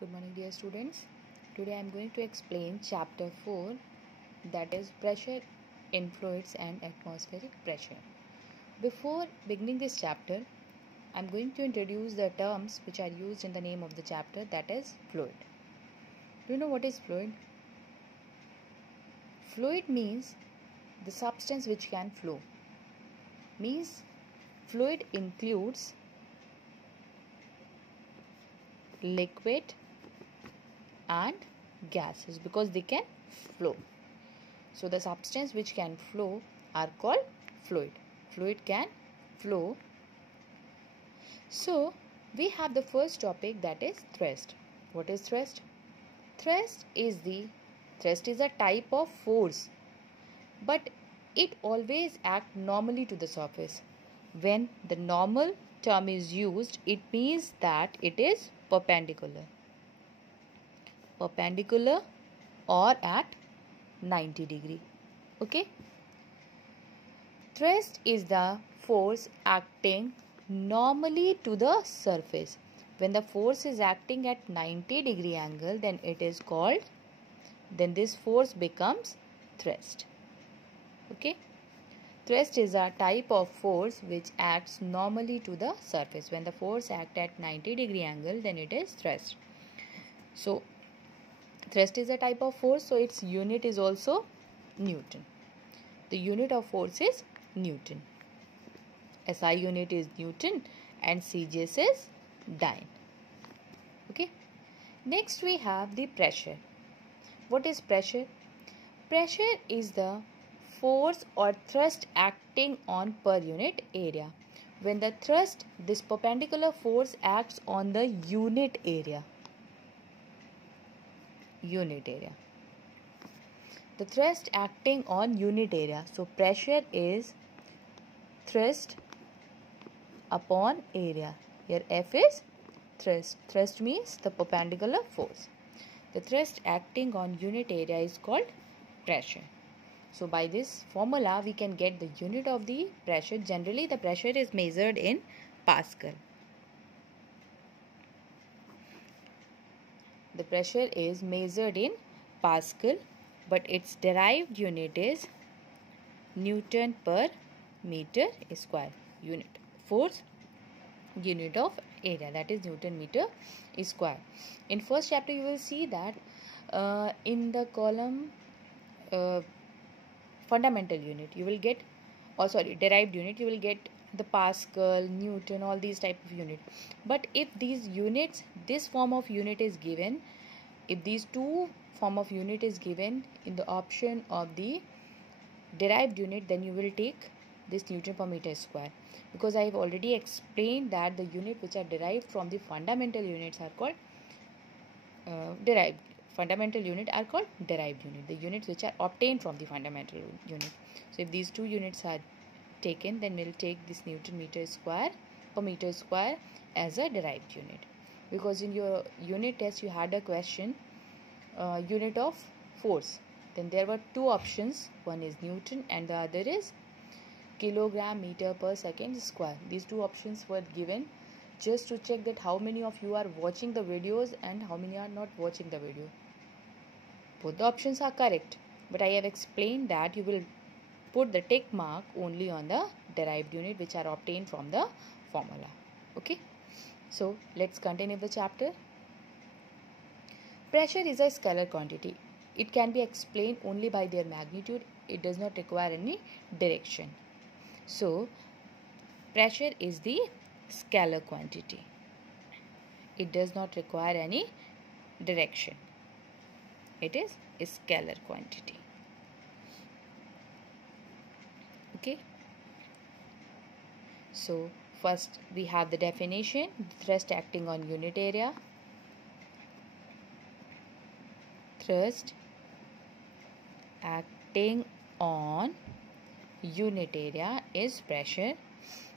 Good morning, dear students. Today I am going to explain chapter 4, that is pressure in fluids and atmospheric pressure. Before beginning this chapter, I am going to introduce the terms which are used in the name of the chapter, that is fluid. Do you know what is fluid? Fluid means the substance which can flow. Means fluid includes liquid and gases because they can flow. So the substance which can flow are called fluid. Fluid can flow. So we have the first topic, that is thrust. What is thrust? Thrust is a type of force, but it always acts normally to the surface. When the normal term is used, it means that it is perpendicular or at 90 degree. Okay. Thrust is the force acting normally to the surface. When the force is acting at 90 degree angle, then this force becomes thrust. Okay. Thrust is a type of force which acts normally to the surface. When the force acts at 90 degree angle, then it is thrust. So thrust is a type of force, so its unit is also Newton. The unit of force is Newton. SI unit is Newton and CGS is dyne. Okay. Next we have the pressure. What is pressure? Pressure is the force or thrust acting on per unit area. When the thrust, this perpendicular force acts on the unit area. The thrust acting on unit area. So pressure is thrust upon area. Here F is thrust. Thrust means the perpendicular force. The thrust acting on unit area is called pressure. So by this formula we can get the unit of the pressure. Generally the pressure is measured in Pascal. The pressure is measured in Pascal, but its derived unit is Newton per meter square. Unit force, unit of area, that is Newton meter square. In first chapter you will see that in the column fundamental unit you will get, derived unit, you will get the Pascal, Newton, all these type of unit. But if these units, this form of unit is given, if these two form of unit is given in the option of the derived unit, then you will take this Newton per meter square, because I have already explained that the unit which are derived from the fundamental units are called derived. Fundamental unit are called derived unit, the units which are obtained from the fundamental unit. So if these two units are taken, then we'll take this Newton per meter square as a derived unit, because in your unit test you had a question unit of force. Then there were two options, one is Newton and the other is kilogram meter per second square. These two options were given just to check that how many of you are watching the videos and how many are not watching the video. Both the options are correct, but I have explained that you will put the tick mark only on the derived unit which are obtained from the formula. Okay. So let's continue the chapter. Pressure is a scalar quantity. It can be explained only by their magnitude. It does not require any direction. So pressure is the scalar quantity. It does not require any direction. It is a scalar quantity. Okay. So first we have the definition: thrust acting on unit area. Thrust acting on unit area is pressure.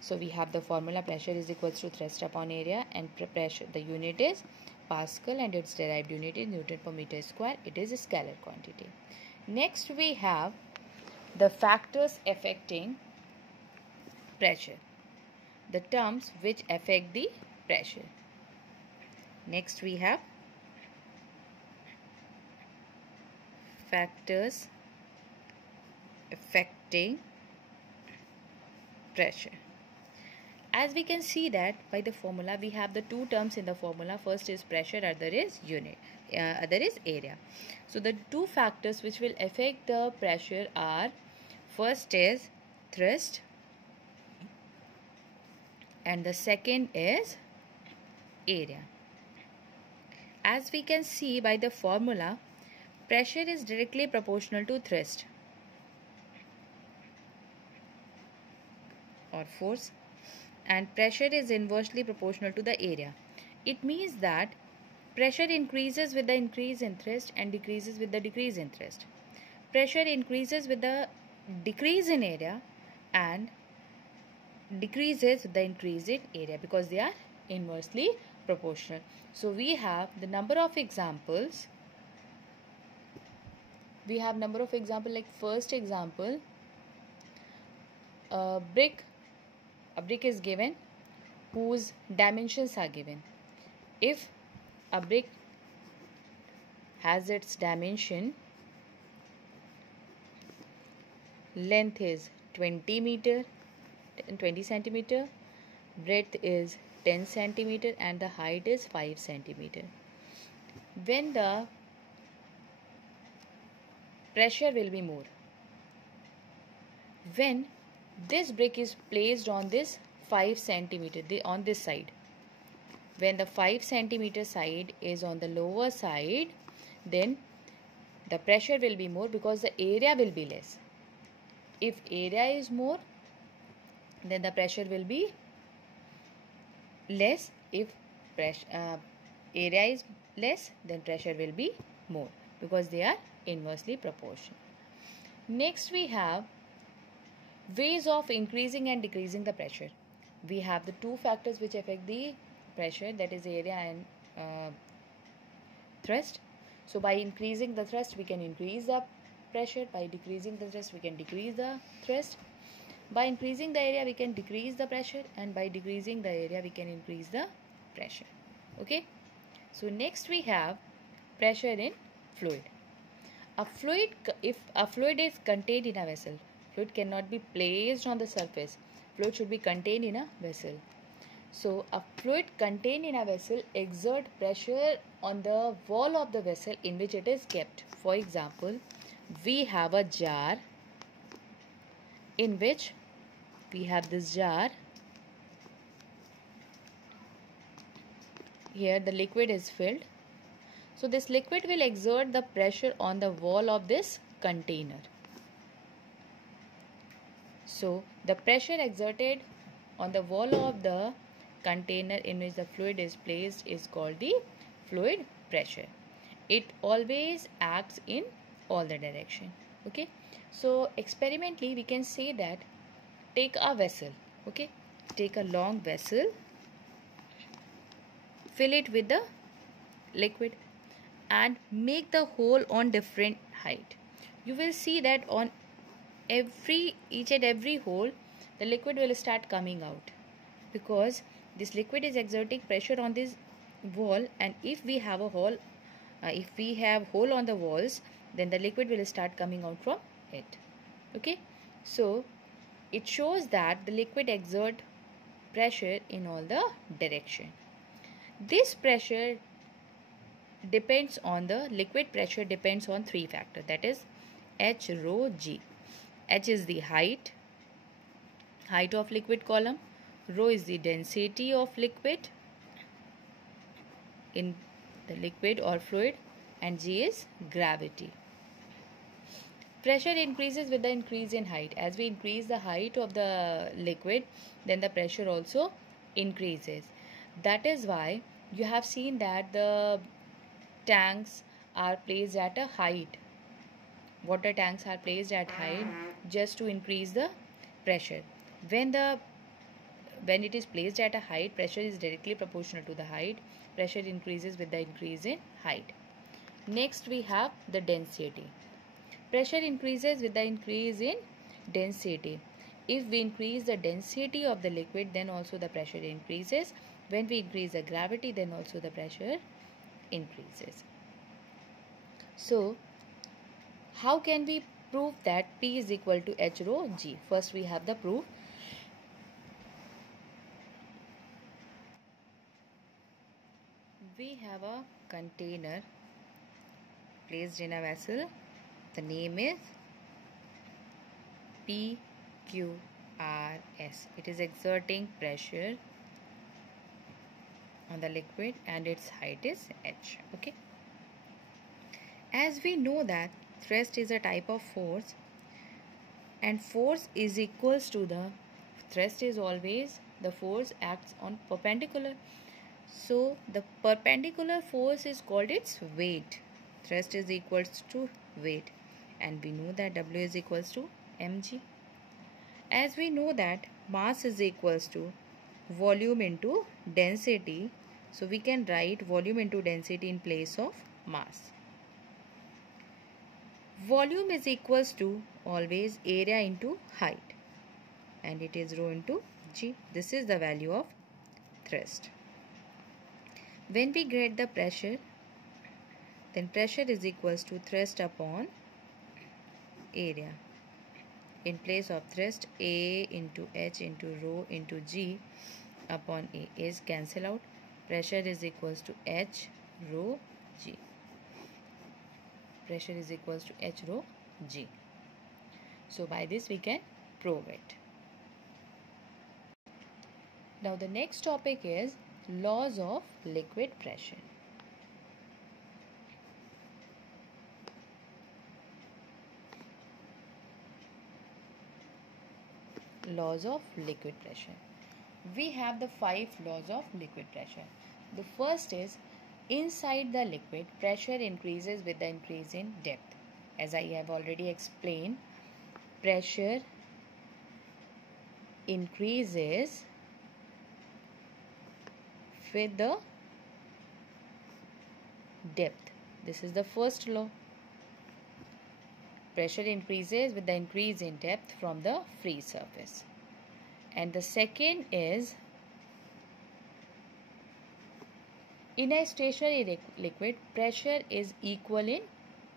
So we have the formula: pressure is equals to thrust upon area, and pressure, the unit is Pascal and its derived unit is Newton per meter square. It is a scalar quantity. Next we have the factors affecting pressure, the terms which affect the pressure. Next we have factors affecting pressure. As we can see that by the formula, we have the two terms in the formula. First is pressure, other is unit, other is area. So the two factors which will affect the pressure are, first is thrust and the second is area. As we can see by the formula, pressure is directly proportional to thrust or force, and pressure is inversely proportional to the area. It means that pressure increases with the increase in thrust and decreases with the decrease in thrust. Pressure increases with the decrease in area and decreases with the increase in area because they are inversely proportional. So we have the number of examples. We have number of examples, like first example, a brick is given whose dimensions are given. If a brick has its dimension, length is 20 centimeter, breadth is 10 centimeter and the height is 5 centimeter. When the pressure will be more, when this brick is placed on this 5 centimeter, on this side, when the 5 centimeter side is on the lower side, then the pressure will be more because the area will be less. If area is more, then the pressure will be less. If area is less, then pressure will be more because they are inversely proportional. Next we have ways of increasing and decreasing the pressure. We have the two factors which affect the pressure, that is area and thrust. So by increasing the thrust we can increase the pressure, by decreasing the thrust we can decrease the thrust, by increasing the area we can decrease the pressure, and by decreasing the area we can increase the pressure. Okay, so next we have pressure in fluid. If a fluid is contained in a vessel, fluid cannot be placed on the surface. Fluid should be contained in a vessel. So a fluid contained in a vessel exert pressure on the wall of the vessel in which it is kept. For example, we have a jar in which we have this jar. Here the liquid is filled. So this liquid will exert the pressure on the wall of this container. So the pressure exerted on the wall of the container in which the fluid is placed is called the fluid pressure. It always acts in all the direction. Okay, so experimentally we can say that, take a vessel, okay, take a long vessel, fill it with the liquid and make the hole on different height. You will see that on each and every hole the liquid will start coming out because this liquid is exerting pressure on this wall, and if we have a hole, hole on the walls, then the liquid will start coming out from it. Okay, so it shows that the liquid exert pressure in all the direction. This pressure depends on the liquid pressure depends on three factors, that is H, rho, G. H is the height of liquid column, rho is the density of liquid in the liquid or fluid, and G is gravity. Pressure increases with the increase in height. As we increase the height of the liquid, then the pressure also increases. That is why you have seen that the tanks are placed at a height. Water tanks are placed at height just to increase the pressure. When it is placed at a height, pressure is directly proportional to the height. Pressure increases with the increase in height. Next we have the density. Pressure increases with the increase in density. If we increase the density of the liquid, then also the pressure increases. When we increase the gravity, then also the pressure increases. So How can we prove that P is equal to H rho G? First we have the proof. We have a container placed in a vessel. The name is PQRS. It is exerting pressure on the liquid and its height is H. Okay. As we know that thrust is a type of force, and force is equals to the thrust is always the force acts on perpendicular. So the perpendicular force is called its weight. Thrust is equals to weight, and we know that W is equals to mg. As we know that mass is equals to volume into density, so we can write volume into density in place of mass. Volume is equals to always area into height, and it is rho into g. This is the value of thrust. When we get the pressure, then pressure is equals to thrust upon area. In place of thrust, A into H into rho into G upon A is cancel out. Pressure is equals to H rho G. Pressure is equals to H rho G. So by this we can prove it. Now the next topic is laws of liquid pressure. Laws of liquid pressure. We have the 5 laws of liquid pressure. The first is, inside the liquid, pressure increases with the increase in depth. As I have already explained, pressure increases with the depth. This is the first law. Pressure increases with the increase in depth from the free surface. And the second is, in a stationary liquid, pressure is equal in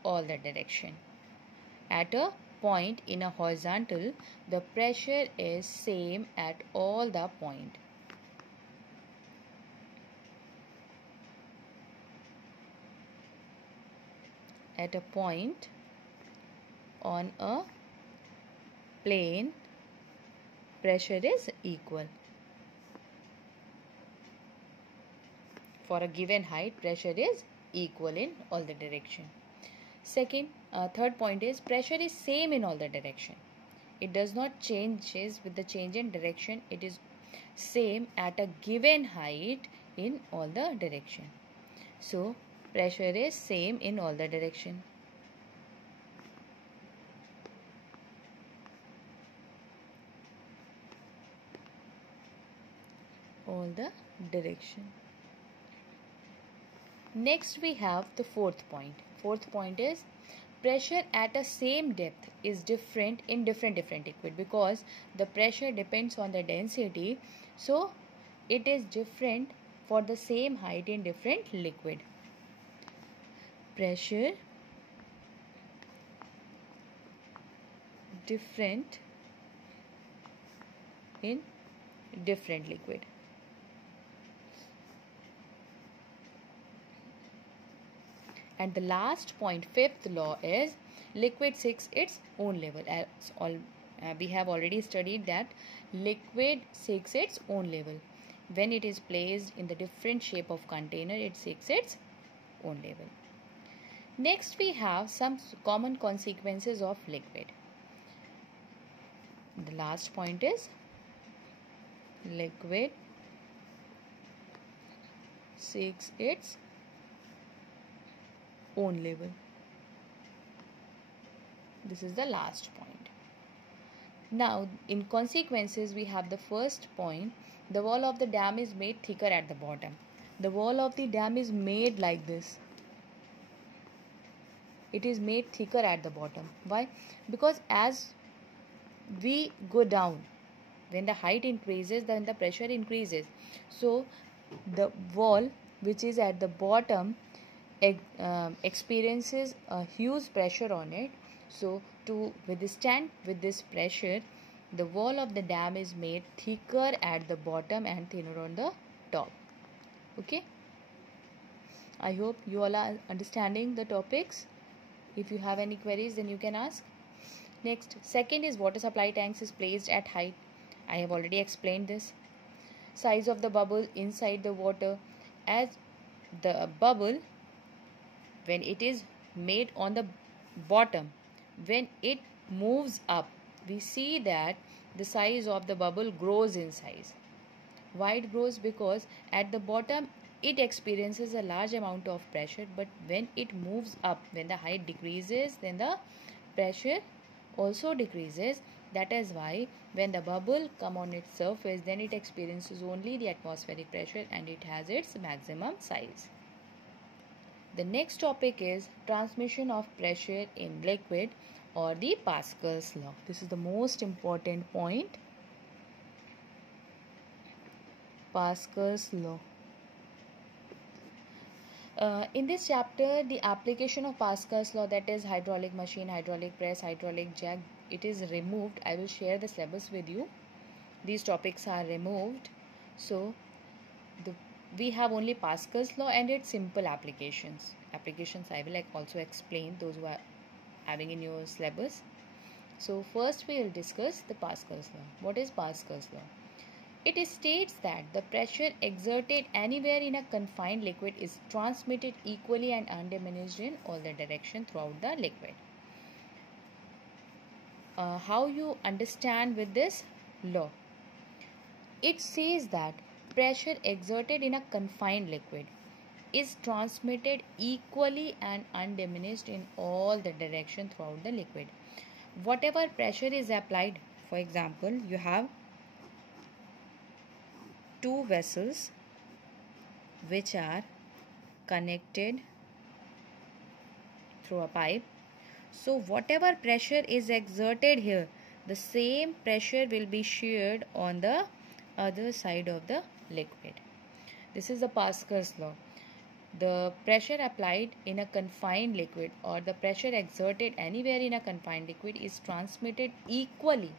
all the direction. At a point in a horizontal, the pressure is same at all the point. At a point on a plane, pressure is equal. For a given height, pressure is equal in all the direction. Third point is, pressure is same in all the direction. It does not changes with the change in direction. It is same at a given height in all the direction. So pressure is same in all the direction. All the direction. Next we have the fourth point. Fourth point is, pressure at a same depth is different in different liquid, because the pressure depends on the density, so it is different for the same height in different liquid. Pressure different in different liquid. And the last point, fifth law, is liquid seeks its own level. We have already studied that liquid seeks its own level. When it is placed in the different shape of container, it seeks its own level. Next we have some common consequences of liquid. The last point is, liquid seeks its own level. This is the last point. Now in consequences, we have the first point, the wall of the dam is made thicker at the bottom. The wall of the dam is made like this. It is made thicker at the bottom. Why? Because as we go down, when the height increases, then the pressure increases. So the wall which is at the bottom experiences a huge pressure on it, So to withstand with this pressure, the wall of the dam is made thicker at the bottom and thinner on the top. Okay, I hope you all are understanding the topics. If you have any queries, then you can ask. Next, second is water supply tanks is placed at height. I have already explained this. Size of the bubble inside the water. As the bubble, when it is made on the bottom, when it moves up, we see that the size of the bubble grows in size. Why it grows? Because at the bottom it experiences a large amount of pressure, but when it moves up, when the height decreases, then the pressure also decreases. That is why when the bubble come on its surface, then it experiences only the atmospheric pressure and it has its maximum size. The next topic is transmission of pressure in liquid, or the Pascal's law. This is the most important point. Pascal's law. In this chapter, the application of Pascal's law, that is hydraulic machine, hydraulic press, hydraulic jack, it is removed. I will share the syllabus with you. These topics are removed. So we have only Pascal's law and its simple applications. I will also explain those who are having in your syllabus. So first we will discuss the Pascal's law. What is Pascal's law? It states that the pressure exerted anywhere in a confined liquid is transmitted equally and undiminished in all the direction throughout the liquid. How you understand with this law? It says that pressure exerted in a confined liquid is transmitted equally and undiminished in all the direction throughout the liquid. Whatever pressure is applied, for example, you have two vessels which are connected through a pipe. So whatever pressure is exerted here, the same pressure will be shared on the other side of the liquid. This is the Pascal's law. The pressure applied in a confined liquid, or the pressure exerted anywhere in a confined liquid, is transmitted equally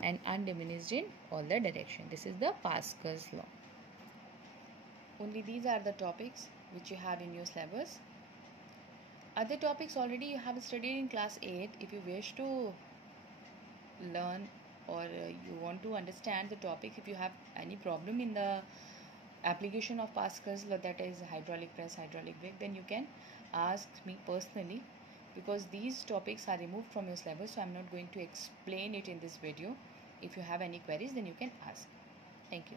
and undiminished in all the direction. This is the Pascal's law. Only these are the topics which you have in your syllabus. Other topics already you have studied in class 8. If you wish to learn or you want to understand the topic, if you have any problem in the application of Pascal's law, that is hydraulic press, hydraulic brake, then you can ask me personally, because these topics are removed from your syllabus, so I am not going to explain it in this video. If you have any queries, then you can ask. Thank you.